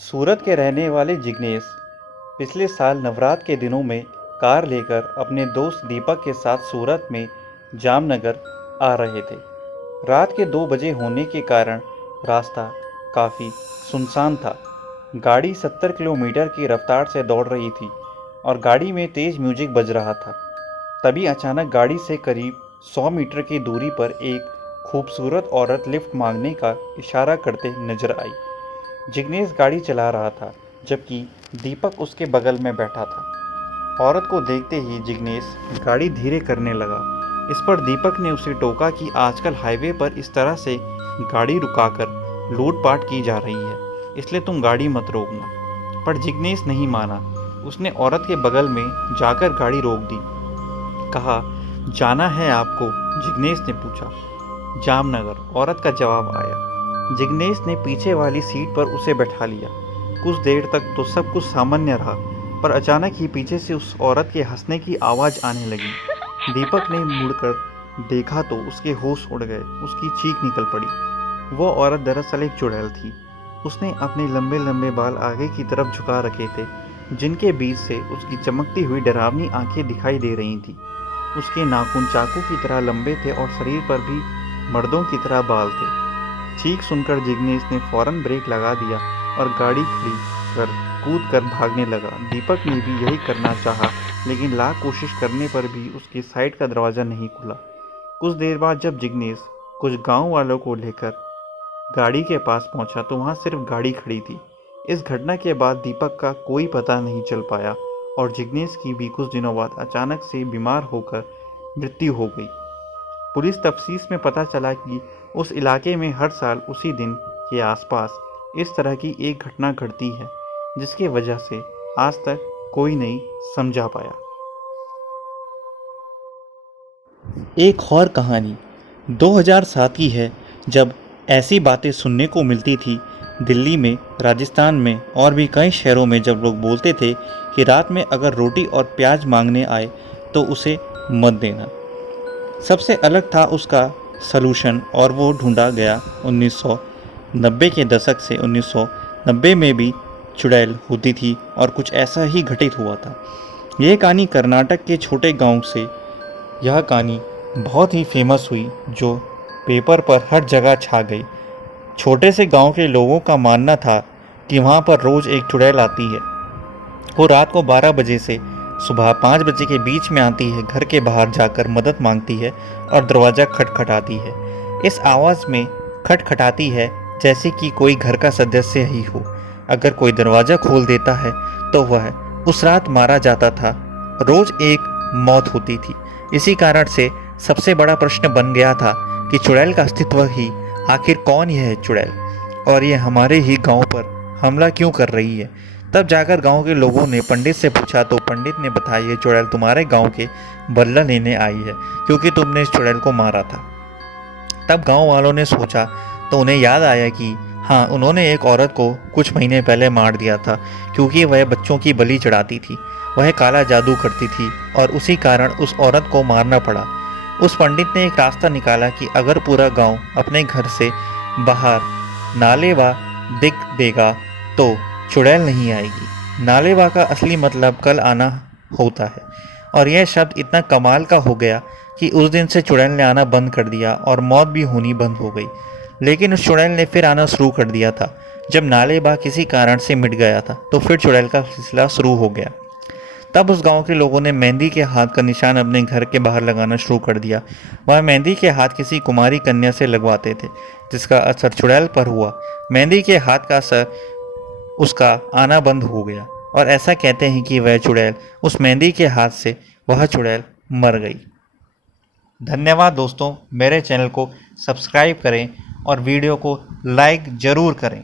सूरत के रहने वाले जिग्नेश पिछले साल नवरात्र के दिनों में कार लेकर अपने दोस्त दीपक के साथ सूरत में जामनगर आ रहे थे। रात के 2 बजे होने के कारण रास्ता काफ़ी सुनसान था। गाड़ी 70 किलोमीटर की रफ्तार से दौड़ रही थी और गाड़ी में तेज़ म्यूजिक बज रहा था। तभी अचानक गाड़ी से करीब 100 मीटर की दूरी पर एक खूबसूरत औरत लिफ्ट मांगने का इशारा करते नजर आई। जिग्नेश गाड़ी चला रहा था जबकि दीपक उसके बगल में बैठा था। औरत को देखते ही जिग्नेश गाड़ी धीरे करने लगा। इस पर दीपक ने उसे टोका कि आजकल हाईवे पर इस तरह से गाड़ी रुकाकर लूटपाट की जा रही है, इसलिए तुम गाड़ी मत रोकना। पर जिग्नेश नहीं माना। उसने औरत के बगल में जाकर गाड़ी रोक दी। कहा, जाना है आपको? जिग्नेश ने पूछा। जामनगर, औरत का जवाब आया। जिग्नेश ने पीछे वाली सीट पर उसे बैठा लिया। कुछ देर तक तो सब कुछ सामान्य रहा, पर अचानक ही पीछे से उस औरत के हंसने की आवाज़ आने लगी। दीपक ने मुड़कर देखा तो उसके होश उड़ गए। उसकी चीख निकल पड़ी। वो औरत दरअसल एक चुड़ैल थी। उसने अपने लंबे लंबे बाल आगे की तरफ झुका रखे थे, जिनके बीच से उसकी चमकती हुई डरावनी आंखें दिखाई दे रही थीं। उसके नाखून चाकू की तरह लंबे थे और शरीर पर भी मर्दों की तरह बाल थे। चीख सुनकर जिग्नेश ने फौरन ब्रेक लगा दिया और गाड़ी खड़ी कर कूद कर भागने लगा। दीपक ने भी यही करना चाहा, लेकिन लाख कोशिश करने पर भी उसके साइड का दरवाज़ा नहीं खुला। कुछ देर बाद जब जिग्नेश कुछ गांव वालों को लेकर गाड़ी के पास पहुंचा तो वहां सिर्फ गाड़ी खड़ी थी। इस घटना के बाद दीपक का कोई पता नहीं चल पाया और जिग्नेश की भी कुछ दिनों बाद अचानक से बीमार होकर मृत्यु हो गई। पुलिस तफ्तीश में पता चला कि उस इलाके में हर साल उसी दिन के आसपास इस तरह की एक घटना घटती है, जिसकी वजह से आज तक कोई नहीं समझा पाया। एक और कहानी 2007 की है, जब ऐसी बातें सुनने को मिलती थी। दिल्ली में, राजस्थान में और भी कई शहरों में जब लोग बोलते थे कि रात में अगर रोटी और प्याज मांगने आए तो उसे मत देना। सबसे अलग था उसका सलूशन और वो ढूंढा गया 1990 के दशक से। 1990 में भी चुड़ैल होती थी और कुछ ऐसा ही घटित हुआ था। यह कहानी कर्नाटक के छोटे गांव से यह कहानी बहुत ही फेमस हुई, जो पेपर पर हर जगह छा गई। छोटे से गांव के लोगों का मानना था कि वहां पर रोज़ एक चुड़ैल आती है। वो रात को 12 बजे से सुबह 5 बजे के बीच में आती है, घर के बाहर जाकर मदद मांगती है और दरवाज़ा खटखटाती है। इस आवाज़ में खटखटाती है जैसे कि कोई घर का सदस्य ही हो। अगर कोई दरवाज़ा खोल देता है तो वह उस रात मारा जाता था। रोज़ एक मौत होती थी। इसी कारण से सबसे बड़ा प्रश्न बन गया था कि चुड़ैल का अस्तित्व ही आखिर कौन है चुड़ैल, और ये हमारे ही गांव पर हमला क्यों कर रही है। तब जाकर गांव के लोगों ने पंडित से पूछा तो पंडित ने बताया, ये चुड़ैल तुम्हारे गांव के बदला लेने आई है, क्योंकि तुमने इस चुड़ैल को मारा था। तब गांव वालों ने सोचा तो उन्हें याद आया कि हाँ, उन्होंने एक औरत को कुछ महीने पहले मार दिया था, क्योंकि वह बच्चों की बलि चढ़ाती थी। वह काला जादू करती थी और उसी कारण उस औरत को मारना पड़ा। उस पंडित ने एक रास्ता निकाला कि अगर पूरा गांव अपने घर से बाहर नालेवा दिख देगा तो चुड़ैल नहीं आएगी। नालेवा का असली मतलब कल आना होता है, और यह शब्द इतना कमाल का हो गया कि उस दिन से चुड़ैल ने आना बंद कर दिया और मौत भी होनी बंद हो गई। लेकिन उस चुड़ैल ने फिर आना शुरू कर दिया था। जब नालेबा किसी कारण से मिट गया था तो फिर चुड़ैल का सिलसिला शुरू हो गया। तब उस गांव के लोगों ने मेहंदी के हाथ का निशान अपने घर के बाहर लगाना शुरू कर दिया। वह मेहंदी के हाथ किसी कुमारी कन्या से लगवाते थे, जिसका असर चुड़ैल पर हुआ। मेहंदी के हाथ का असर उसका आना बंद हो गया, और ऐसा कहते हैं कि वह चुड़ैल उस मेहंदी के हाथ से वह चुड़ैल मर गई। धन्यवाद दोस्तों, मेरे चैनल को सब्सक्राइब करें और वीडियो को लाइक ज़रूर करें।